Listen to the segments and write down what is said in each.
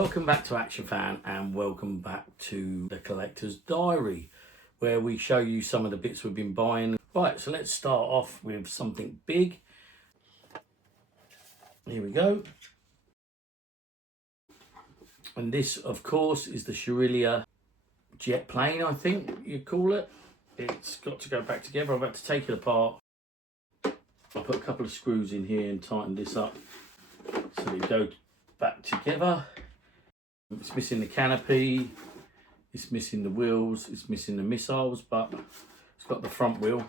Welcome back to Action Fan and welcome back to the Collector's Diary, where we show you some of the bits we've been buying. Right, so let's start off with something big. Here we go. And this, of course, is the Cherilea jet plane, I think you'd call it. It's got to go back together. I've had to take it apart. I put a couple of screws in here and tighten this up so it goes back together. It's missing the canopy, it's missing the wheels, it's missing the missiles, but it's got the front wheel.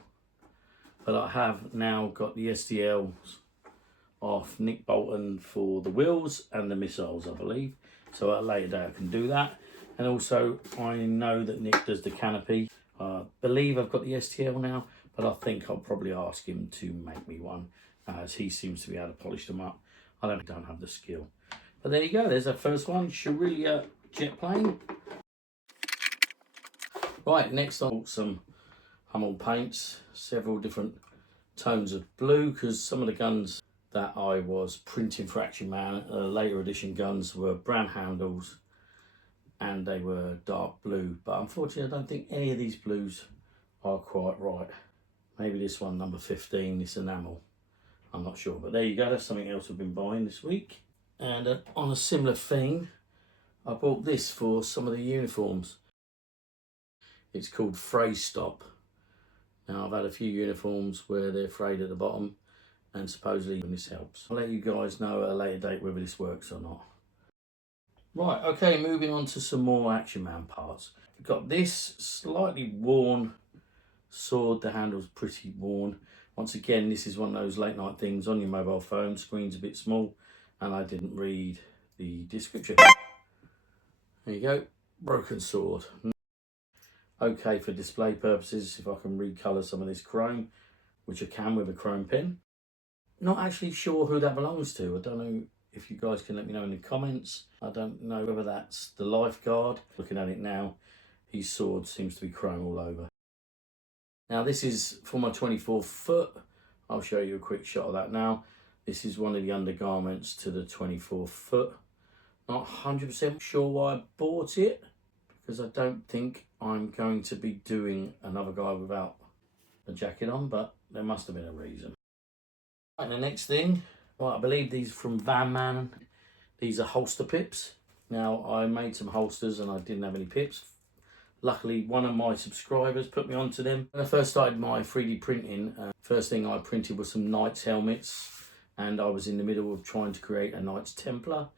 But I have now got the STLs off Nick Bolton for the wheels and the missiles, I believe. So at a later date I can do that. And also I know that Nick does the canopy. I believe I've got the STL now, but I think I'll probably ask him to make me one, as he seems to be able to polish them up. I don't have the skill. But there you go, there's our first one, Cherilea jet plane. Right, next I bought some Hummel paints, several different tones of blue, because some of the guns that I was printing for Action Man, later edition guns, were brown handles and they were dark blue. But unfortunately, I don't think any of these blues are quite right. Maybe this one, number 15, this enamel. I'm not sure, but there you go, that's something else I've been buying this week. And on a similar theme, I bought this for some of the uniforms. It's called Phrase Stop. Now I've had a few uniforms where they're frayed at the bottom, and supposedly this helps. I'll let you guys know at a later date whether this works or not. Right, okay, moving on to some more Action Man parts. We've got this slightly worn sword. The handle's pretty worn. Once again, this is one of those late night things on your mobile phone. Screen's a bit small and I didn't read the description. There you go, broken sword. Okay for display purposes if I can recolour some of this chrome, which I can with a chrome pen. Not actually sure who that belongs to. I don't know if you guys can let me know in the comments. I don't know whether that's the lifeguard. Looking at it now, his sword seems to be chrome all over. Now this is for my 24 foot. I'll show you a quick shot of that now. This is one of the undergarments to the 24 foot. Not 100% sure why I bought it, because I don't think I'm going to be doing another guy without a jacket on, but there must have been a reason. Right, the next thing, well, I believe these are from Van Man. These are holster pips. Now I made some holsters and I didn't have any pips. Luckily, one of my subscribers put me onto them. When I first started my 3D printing, first thing I printed was some Knights helmets, and I was in the middle of trying to create a Knights Templar.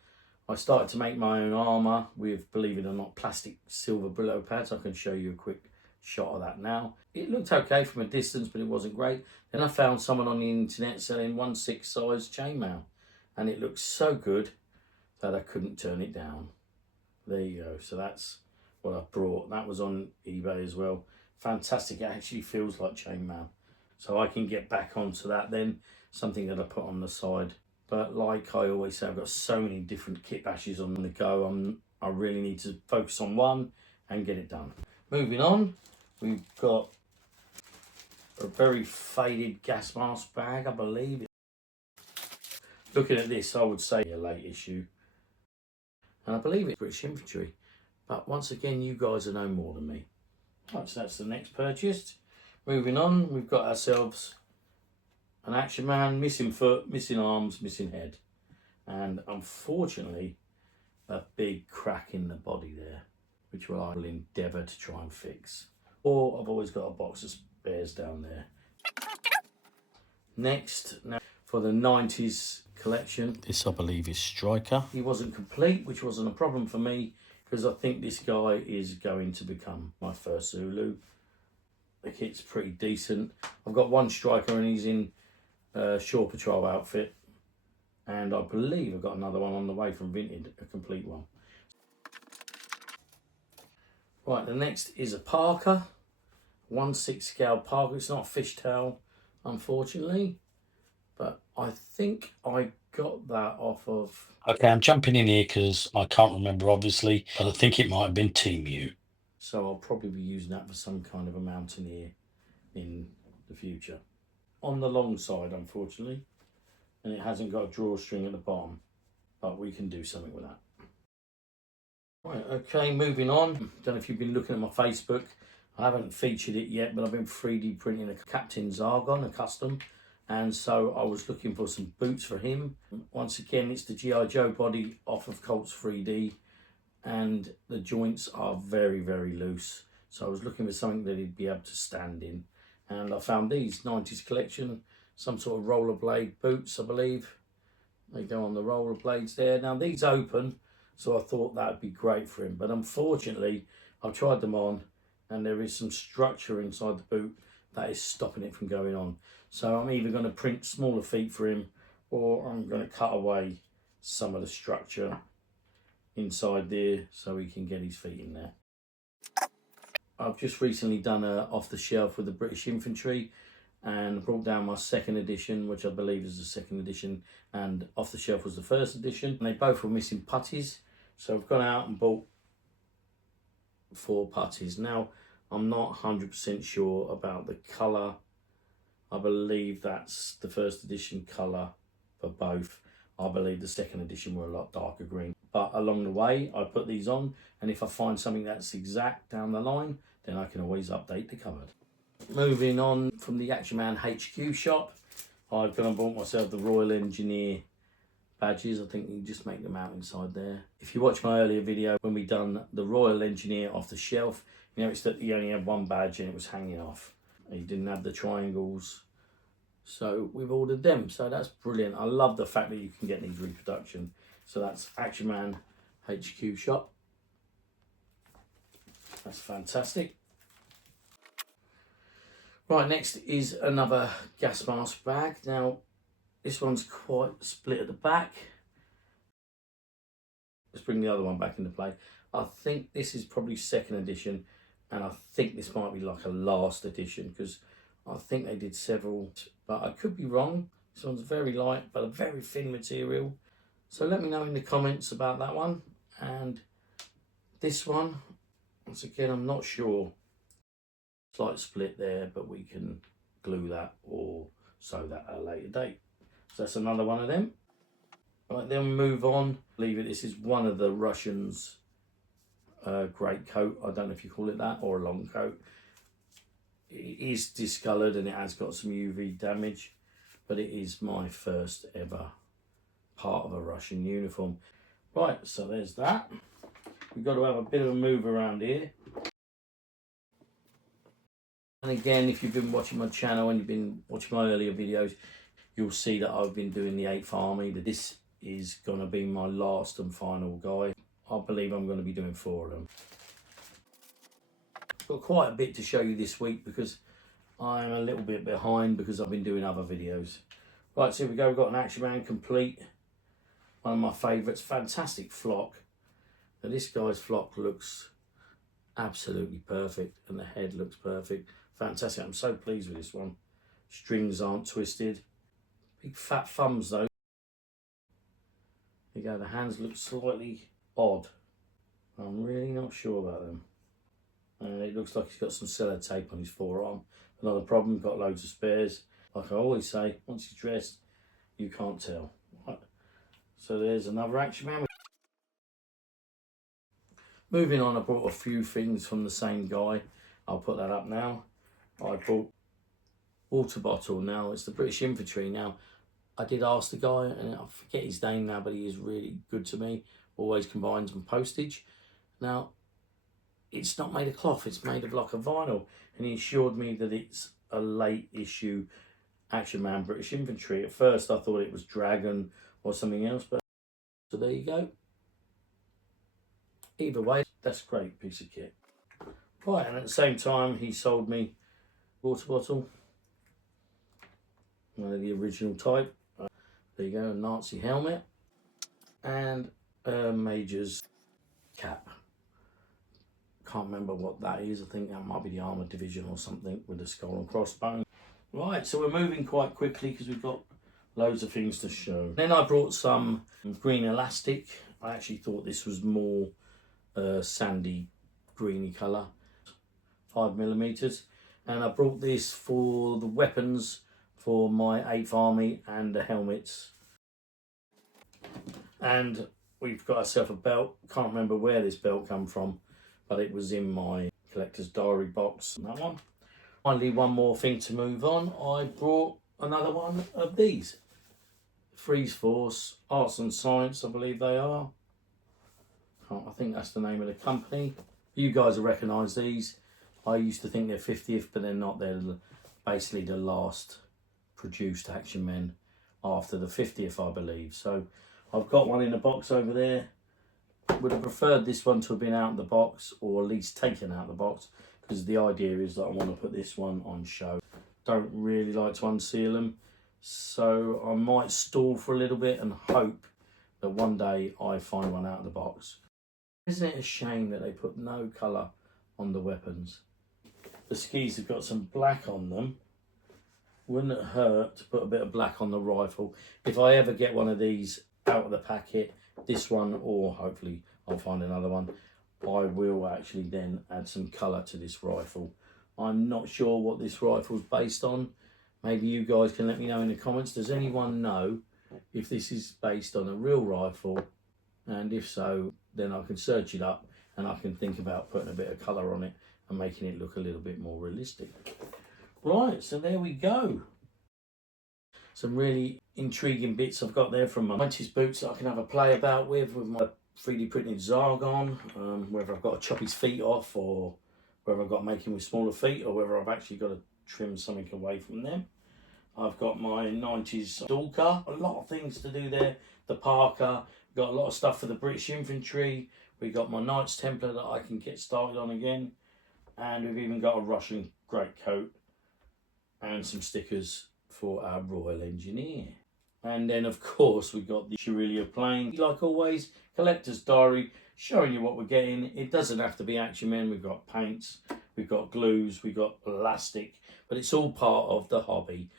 I started to make my own armour with, believe it or not, plastic silver Brillo pads. I can show you a quick shot of that now. It looked okay from a distance, but it wasn't great. Then I found someone on the internet selling 1/6 size chainmail, and it looked so good that I couldn't turn it down. There you go. So that's what I brought. That was on eBay as well. Fantastic. It actually feels like chainmail. So I can get back onto that then. Something that I put on the side. But like I always say, I've got so many different kit bashes on the go. I really need to focus on one and get it done. Moving on, we've got a very faded gas mask bag, I believe. Looking at this, I would say a late issue. And I believe it's British Infantry. But once again, you guys know more than me. Right, so that's the next purchase. Moving on, we've got ourselves an Action Man, missing foot, missing arms, missing head. And unfortunately, a big crack in the body there, which I will endeavour to try and fix. Or I've always got a box of spares down there. Next, now for the 90s collection. This I believe is Striker. He wasn't complete, which wasn't a problem for me, because I think this guy is going to become my first Zulu. The kit's pretty decent. I've got one Striker and he's in Shore Patrol outfit. And I believe I've got another one on the way from Vinted, a complete one. Right, the next is a Parker. 1/6 scale Parker. It's not a fishtail, unfortunately. But I think I got that off of... Okay, I'm jumping in here because I can't remember, obviously, but I think it might have been Team. So I'll probably be using that for some kind of a mountaineer in the future. On the long side, unfortunately, and it hasn't got a drawstring at the bottom, but we can do something with that. Right, okay, moving on. Don't know if you've been looking at my Facebook. I haven't featured it yet, but I've been 3D printing a Captain Zargon, a custom. And so I was looking for some boots for him. Once again, it's the G.I. Joe body off of Colts 3D. And the joints are very, very loose. So I was looking for something that he'd be able to stand in. And I found these 90s collection, some sort of rollerblade boots, I believe. They go on the rollerblades there. Now these open, so I thought that would be great for him. But unfortunately, I've tried them on and there is some structure inside the boot that is stopping it from going on. So I'm either going to print smaller feet for him or I'm going to cut away some of the structure inside there so he can get his feet in there. I've just recently done a off the shelf with the British Infantry and brought down my second edition, which I believe is the second edition, and off the shelf was the first edition. And they both were missing putties, so I've gone out and bought 4 putties. Now I'm not 100% sure about the colour. I believe that's the first edition colour for both. I believe the second edition were a lot darker green. But along the way, I put these on, and if I find something that's exact down the line, then I can always update the cupboard. Moving on from the Action Man HQ shop, I've gone and bought myself the Royal Engineer badges. I think you can just make them out inside there. If you watch my earlier video when we done the Royal Engineer off the shelf, you noticed that he only had one badge and it was hanging off. He didn't have the triangles. So we've ordered them, so that's brilliant. I love the fact that you can get these reproduction. So that's Action Man HQ shop. That's fantastic. Right, next is another gas mask bag. Now this one's quite split at the back. Let's bring the other one back into play. I think this is probably second edition, and I think this might be like a last edition because I think they did several, but I could be wrong. This one's very light, but a very thin material. So let me know in the comments about that one. And this one, once again, I'm not sure. Slight split there, but we can glue that or sew that at a later date. So that's another one of them. Right, then we move on. Believe it, this is one of the Russians' great coat. I don't know if you call it that, or a long coat. It is discoloured and it has got some UV damage, but it is my first ever part of a Russian uniform. Right, so there's that. We've got to have a bit of a move around here. And again, if you've been watching my channel and you've been watching my earlier videos, you'll see that I've been doing the 8th Army. This is going to be my last and final guy. I believe I'm going to be doing 4 of them. Got quite a bit to show you this week because I'm a little bit behind because I've been doing other videos. Right, so here we go. We've got an Action Man complete. One of my favourites. Fantastic flock. Now this guy's flock looks absolutely perfect and the head looks perfect. Fantastic. I'm so pleased with this one. Strings aren't twisted. Big fat thumbs though. There you go. The hands look slightly odd. I'm really not sure about them. It looks like he's got some sellotape on his forearm. Another problem, got loads of spares. Like I always say, once he's dressed, you can't tell. Right. So there's another Action Man. Moving on, I bought a few things from the same guy. I'll put that up now. I bought water bottle. Now it's the British Infantry. Now I did ask the guy, and I forget his name now, but he is really good to me. Always combines some postage. Now it's not made of cloth, it's made of like a vinyl, and he assured me that it's a late issue Action Man British Infantry. At first I thought it was Dragon or something else, but so there you go. Either way, that's a great piece of kit. Right, and at the same time he sold me water bottle, one of the original type. There you go, a Nazi helmet and a Major's cap. Can't remember what that is. I think that might be the armoured division or something with the skull and crossbones. Right, so we're moving quite quickly because we've got loads of things to show. Then I brought some green elastic. I actually thought this was more sandy greeny colour, 5mm, and I brought this for the weapons for my 8th Army and the helmets. And we've got ourselves a belt. Can't remember where this belt come from, but it was in my collector's diary box. That one. Finally, one more thing to move on. I brought another one of these. Freeze Force Arts and Science, I believe they are. I think that's the name of the company. You guys will recognise these. I used to think they're 50th, but they're not. They're basically the last produced Action Men after the 50th, I believe. So I've got one in the box over there. Would have preferred this one to have been out of the box, or at least taken out of the box, because the idea is that I want to put this one on show. Don't really like to unseal them, so I might stall for a little bit and hope that one day I find one out of the box. Isn't it a shame that they put no colour on the weapons? The skis have got some black on them. Wouldn't it hurt to put a bit of black on the rifle? If I ever get one of these out of the packet, this one, or hopefully I'll find another one, I will actually then add some colour to this rifle. I'm not sure what this rifle's based on. Maybe you guys can let me know in the comments. Does anyone know if this is based on a real rifle? And if so, then I can search it up and I can think about putting a bit of colour on it and making it look a little bit more realistic. Right, so there we go. Some really intriguing bits I've got there from my 90s boots that I can have a play about with my 3D printed Zargon, whether I've got to chop his feet off, or whether I've got to make him with smaller feet, or whether I've actually got to trim something away from them. I've got my 90s Stalker, a lot of things to do there. The Parker, got a lot of stuff for the British Infantry. We got my Knights Templar that I can get started on again. And we've even got a Russian greatcoat and some stickers for our Royal Engineer. And then of course we've got the Cherilea plane. Like always, collector's diary, showing you what we're getting. It doesn't have to be Action Men. We've got paints, we've got glues, we've got plastic, but it's all part of the hobby.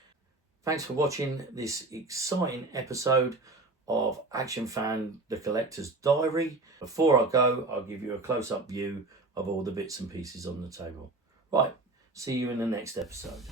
Thanks for watching this exciting episode of Action Fan, the Collector's Diary. Before I go, I'll give you a close-up view of all the bits and pieces on the table. Right, see you in the next episode.